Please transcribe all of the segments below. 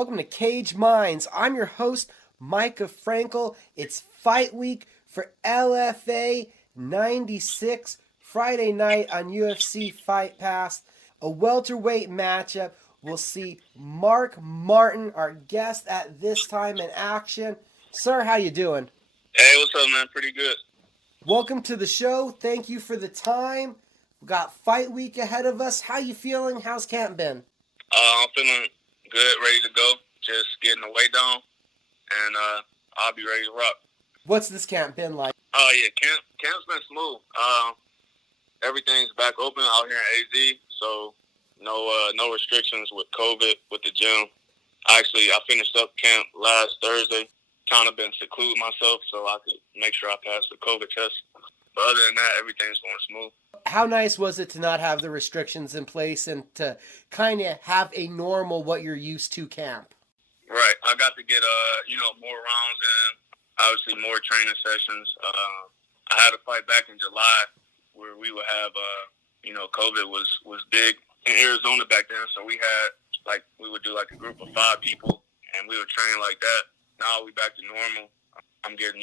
Welcome to Cage Minds. I'm your host, Mika Frankl. It's fight week for LFA 96, Friday night on UFC Fight Pass. A welterweight matchup. We'll see Mark Martin, our guest at this time in action. Sir, how you doing? Hey, what's up, man? Pretty good. Welcome to the show. Thank you for the time. We got fight week ahead of us. How you feeling? How's camp been? I'm feeling good, ready to go. Just getting the weight down, and I'll be ready to rock. What's this camp been like? Oh, yeah, camp's been smooth. Everything's back open out here in AZ, so no restrictions with COVID with the gym. Actually, I finished up camp last Thursday. Kind of been secluding myself so I could make sure I passed the COVID test. But other than that, everything's going smooth. How nice was it to not have the restrictions in place and to kind of have a normal, what you're used to camp? Right. I got to get more rounds in, obviously more training sessions. I had a fight back in July where we would have, COVID was big in Arizona back then. So we would do like a group of 5 people and we would train like that. Now we back to normal. I'm getting,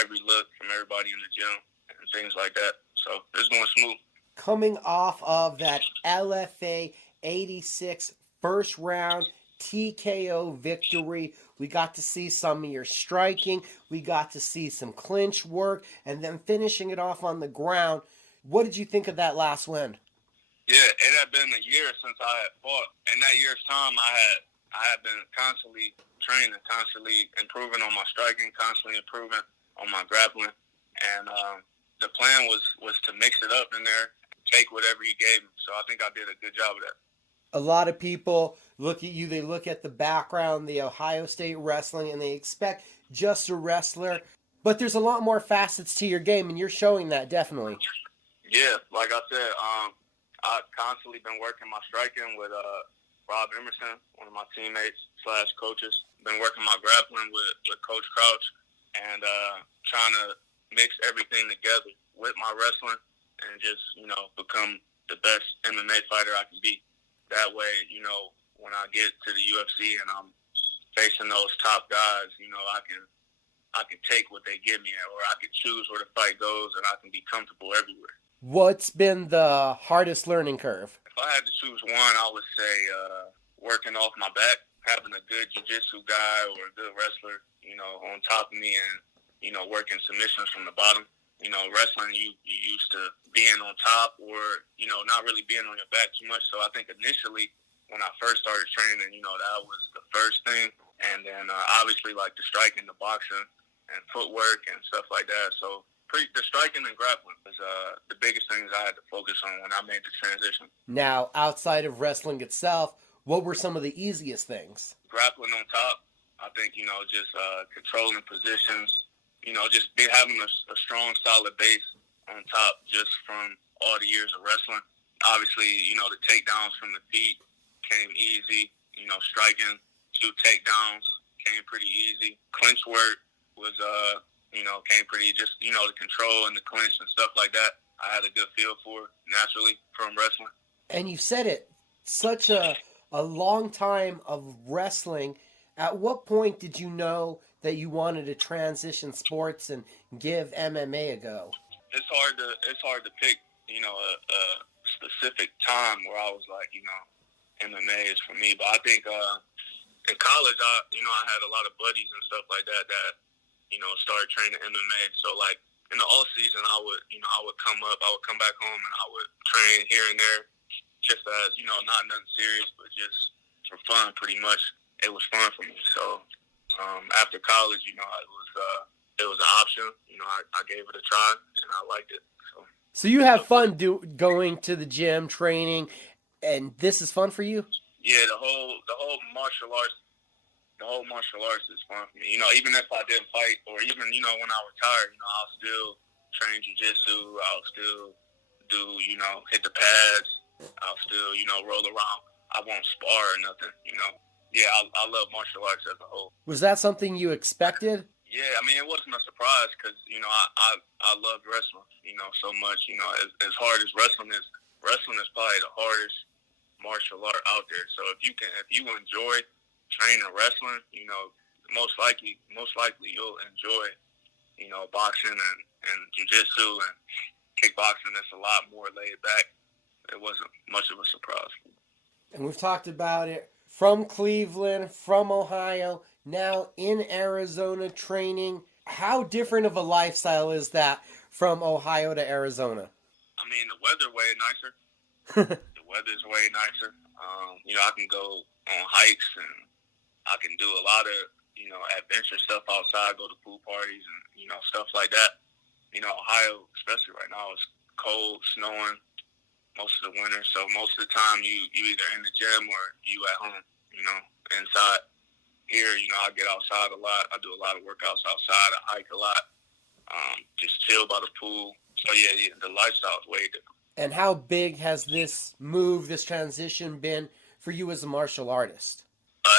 every look from everybody in the gym and things like that. So it's going smooth. Coming off of that LFA 86 first round TKO victory, we got to see some of your striking. We got to see some clinch work and then finishing it off on the ground. What did you think of that last win? Yeah, it had been a year since I had fought. In that year's time, I had been constantly training, constantly improving on my striking, constantly improving on my grappling. And the plan was to mix it up in there, take whatever he gave me. So I think I did a good job of that. A lot of people look at you, they look at the background, the Ohio State wrestling, and they expect just a wrestler. But there's a lot more facets to your game, and you're showing that, definitely. Yeah, like I said, I've constantly been working my striking with Rob Emerson, one of my teammates / coaches. Been working my grappling with Coach Crouch and trying to mix everything together with my wrestling and just, become the best MMA fighter I can be. That way, when I get to the UFC and I'm facing those top guys, I can take what they give me, or I can choose where the fight goes and I can be comfortable everywhere. What's been the hardest learning curve? If I had to choose one, I would say working off my back, having a good jiu-jitsu guy or a good wrestler, on top of me and, working submissions from the bottom. Wrestling, you used to being on top or, not really being on your back too much. So I think initially when I first started training, that was the first thing. And then obviously like the striking, the boxing, and footwork and stuff like that. So the striking and grappling was the biggest things I had to focus on when I made the transition. Now, outside of wrestling itself, what were some of the easiest things? Grappling on top. I think, just controlling positions, just having a strong, solid base on top just from all the years of wrestling. Obviously, the takedowns from the feet came easy. Striking 2 takedowns came pretty easy. Clinch work was, came pretty just, the control and the clinch and stuff like that. I had a good feel for it naturally from wrestling. And you said it, such a long time of wrestling. At what point did you know that you wanted to transition sports and give MMA a go? It's hard to pick, a specific time where I was like, MMA is for me. But I think in college, I had a lot of buddies and stuff like that started training MMA. So like in the off season, I would come back home and I would train here and there, just as not nothing serious, but just for fun. Pretty much, it was fun for me. So after college, it was an option. I gave it a try and I liked it. So you have fun going to the gym, training, and this is fun for you? Yeah, the whole martial arts. The whole martial arts is fun for me. Even if I didn't fight, or even when I retired, I'll still train jiu-jitsu. I'll still do hit the pads. I'll still roll around. I won't spar or nothing. Yeah, I love martial arts as a whole. Was that something you expected? Yeah, I mean, it wasn't a surprise because I loved wrestling. So much. As hard as wrestling is probably the hardest martial art out there. So if you enjoy training wrestling, most likely you'll enjoy, boxing and jiu-jitsu and kickboxing. It's a lot more laid back. It wasn't much of a surprise. And we've talked about it from Cleveland, from Ohio, now in Arizona training. How different of a lifestyle is that from Ohio to Arizona? I mean, the weather way nicer. The weather's way nicer. I can go on hikes and I can do a lot of, adventure stuff outside, go to pool parties and, stuff like that. Ohio, especially right now, it's cold, snowing most of the winter. So most of the time you either in the gym or you at home, inside. Here, I get outside a lot. I do a lot of workouts outside. I hike a lot. Just chill by the pool. So, yeah, the lifestyle is way different. And how big has this move, this transition been for you as a martial artist?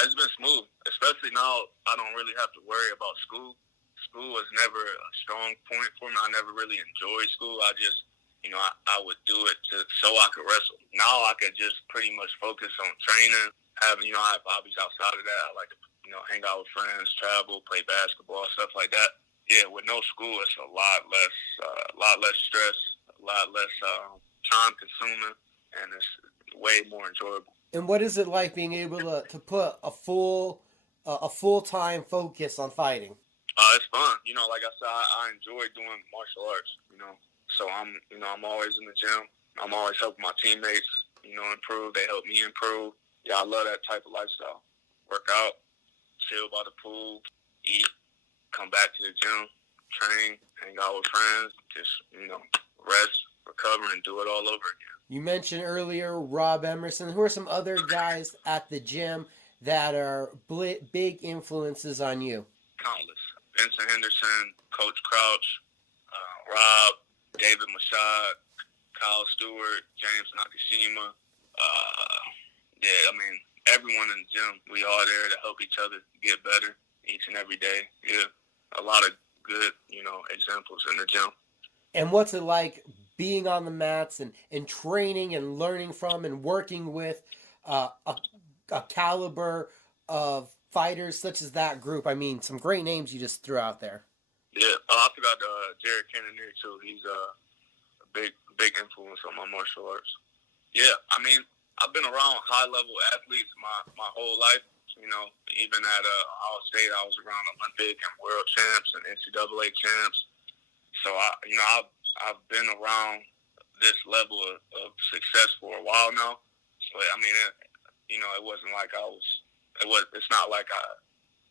It's been smooth, especially now I don't really have to worry about school. School was never a strong point for me. I never really enjoyed school. I just, I would do it so I could wrestle. Now I could just pretty much focus on training. I have hobbies outside of that. I like to, hang out with friends, travel, play basketball, stuff like that. Yeah, with no school, it's a lot less stress, a lot less time consuming, and it's way more enjoyable. And what is it like being able to put a full-time focus on fighting? It's fun. Like I said, I enjoy doing martial arts, So I'm always in the gym. I'm always helping my teammates, improve. They help me improve. Yeah, I love that type of lifestyle. Work out, chill by the pool, eat, come back to the gym, train, hang out with friends, just, rest, recover, and do it all over again. You mentioned earlier Rob Emerson. Who are some other guys at the gym that are big influences on you? Countless. Vincent Henderson, Coach Crouch, Rob, David Mashad, Kyle Stewart, James Nakashima. Everyone in the gym, we all there to help each other get better each and every day. Yeah, a lot of good, examples in the gym. And what's it like being on the mats and training and learning from and working with a caliber of fighters such as that group? I mean, some great names you just threw out there. Yeah, I forgot Jared Cannonier too. He's a big influence on my martial arts. Yeah, I've been around high-level athletes my whole life. Even at Ohio State, I was around Olympic and world champs and NCAA champs. So I've been around this level of success for a while now. So it wasn't like it's not like I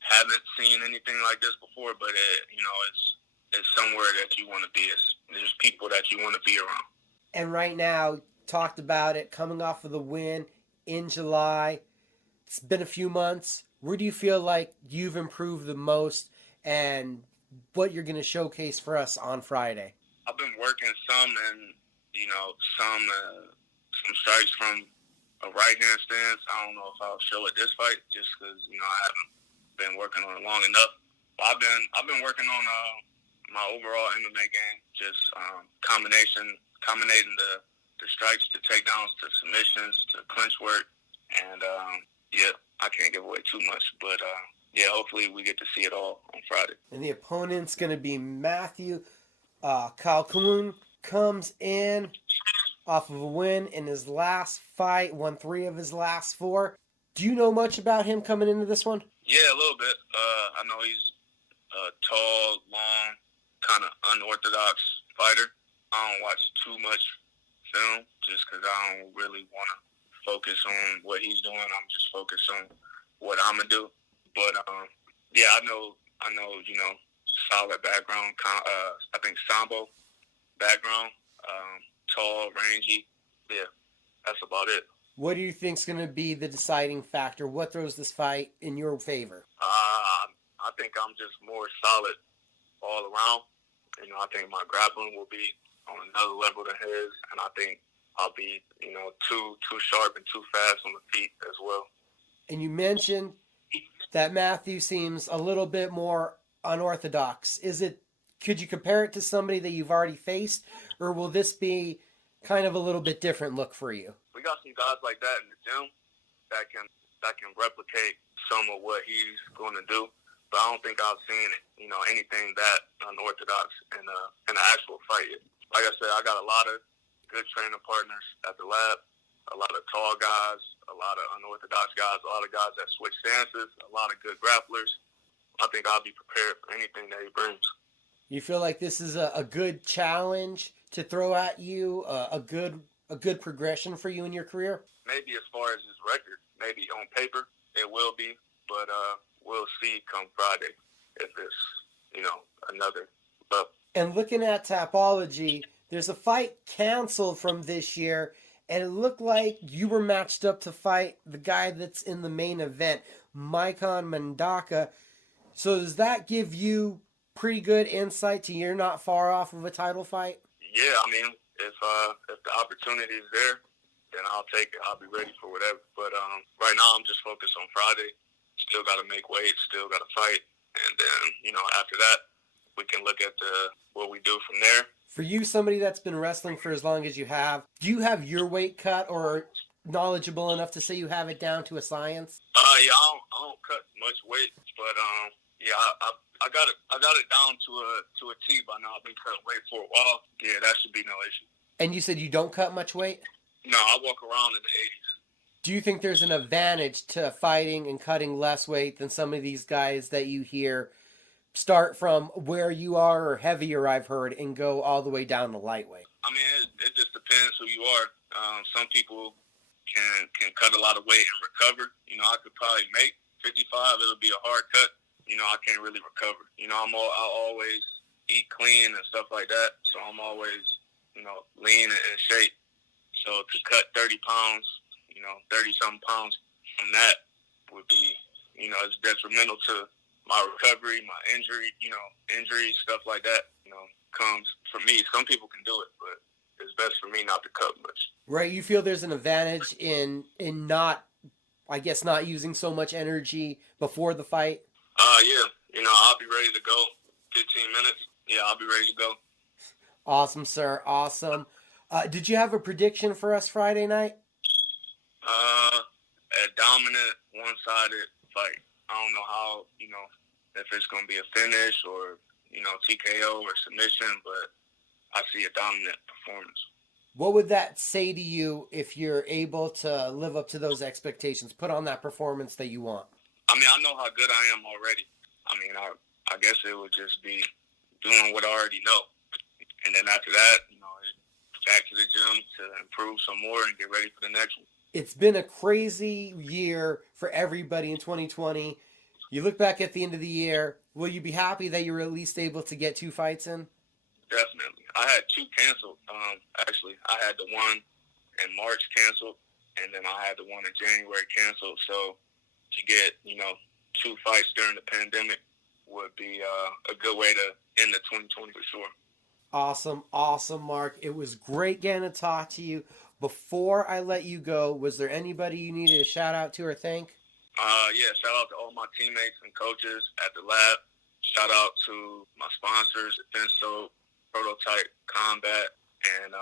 haven't seen anything like this before, but it's somewhere that you want to be. There's people that you want to be around. And right now, talked about it, coming off of the win in July. It's been a few months. Where do you feel like you've improved the most and what you're going to showcase for us on Friday? I've been working some and, some strikes from a right-hand stance. I don't know if I'll show it this fight just because, I haven't been working on it long enough. But I've been working on my overall MMA game, just combinating the strikes to takedowns to submissions to clinch work. And, I can't give away too much. But, hopefully we get to see it all on Friday. And the opponent's going to be Matthew Colquhoun. Comes in off of a win in his last fight, won 3 of his last 4. Do you know much about him coming into this one? Yeah, a little bit. I know he's a tall, long, kind of unorthodox fighter. I don't watch too much film just because I don't really want to focus on what he's doing. I'm just focused on what I'm going to do. But, I know, solid background. I think Sambo background, tall, rangy. Yeah, that's about it. What do you think's going to be the deciding factor? What throws this fight in your favor? I think I'm just more solid all around. I think my grappling will be on another level than his, and I think I'll be, too sharp and too fast on the feet as well. And you mentioned that Matthew seems a little bit more unorthodox. Could you compare it to somebody that you've already faced, or will this be kind of a little bit different look for you? We got some guys like that in the gym that can replicate some of what he's going to do. But I don't think I've seen anything that unorthodox in an actual fight yet. Like I said, I got a lot of good training partners at the lab, a lot of tall guys, a lot of unorthodox guys, a lot of guys that switch stances, a lot of good grapplers. I think I'll be prepared for anything that he brings. You feel like this is a good challenge to throw at you, a good progression for you in your career? Maybe as far as his record, maybe on paper it will be, but we'll see come Friday if it's another level. And looking at Tapology, there's a fight canceled from this year, and it looked like you were matched up to fight the guy that's in the main event, Mika Frankl. So does that give you pretty good insight to you're not far off of a title fight? Yeah, I mean, if the opportunity is there, then I'll take it. I'll be ready for whatever. But right now I'm just focused on Friday. Still got to make weight. Still got to fight. And then, after that, we can look at what we do from there. For you, somebody that's been wrestling for as long as you have, do you have your weight cut or knowledgeable enough to say you have it down to a science? Yeah, I don't cut much weight, but yeah, I got it down to a T by now. I've been cutting weight for a while. Yeah, that should be no issue. And you said you don't cut much weight? No, I walk around in the 80s. Do you think there's an advantage to fighting and cutting less weight than some of these guys that you hear start from where you are or heavier, I've heard, and go all the way down to lightweight? I mean, it just depends who you are. Some people can cut a lot of weight and recover. I could probably make 55. It'll be a hard cut. I can't really recover. I always eat clean and stuff like that, so I'm always, lean and in shape. So to cut 30 pounds, 30-something pounds from that would be, it's detrimental to my recovery, my injuries, stuff like that, comes from me. Some people can do it, but it's best for me not to cut much. Right. You feel there's an advantage in not, I guess, not using so much energy before the fight? Yeah. I'll be ready to go. 15 minutes. Yeah, I'll be ready to go. Awesome, sir. Awesome. Did you have a prediction for us Friday night? A dominant, one-sided fight. I don't know how, if it's going to be a finish or, TKO or submission, but I see a dominant performance. What would that say to you if you're able to live up to those expectations, put on that performance that you want? I mean, I know how good I am already. I mean, I guess it would just be doing what I already know. And then after that, back to the gym to improve some more and get ready for the next one. It's been a crazy year for everybody in 2020. You look back at the end of the year, will you be happy that you were at least able to get 2 fights in? Definitely. I had 2 canceled. Actually, I had the one in March canceled, and then I had the one in January canceled. So to get, 2 fights during the pandemic would be a good way to end the 2020 for sure. Awesome, Mark. It was great getting to talk to you. Before I let you go, was there anybody you needed to shout out to or thank? Yeah, shout out to all my teammates and coaches at the lab. Shout out to my sponsors, Defense Soap, Prototype Combat, and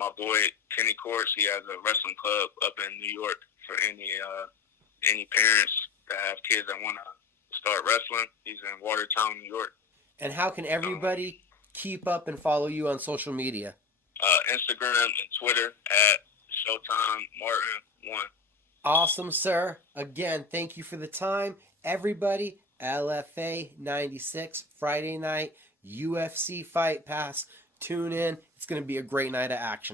my boy Kenny Courts. He has a wrestling club up in New York for any parents that have kids that want to start wrestling. He's in Watertown, New York. And how can everybody keep up and follow you on social media? Instagram and Twitter at Showtime Martin 1. Awesome, sir. Again, thank you for the time. Everybody, LFA 96, Friday night, UFC Fight Pass. Tune in. It's going to be a great night of action.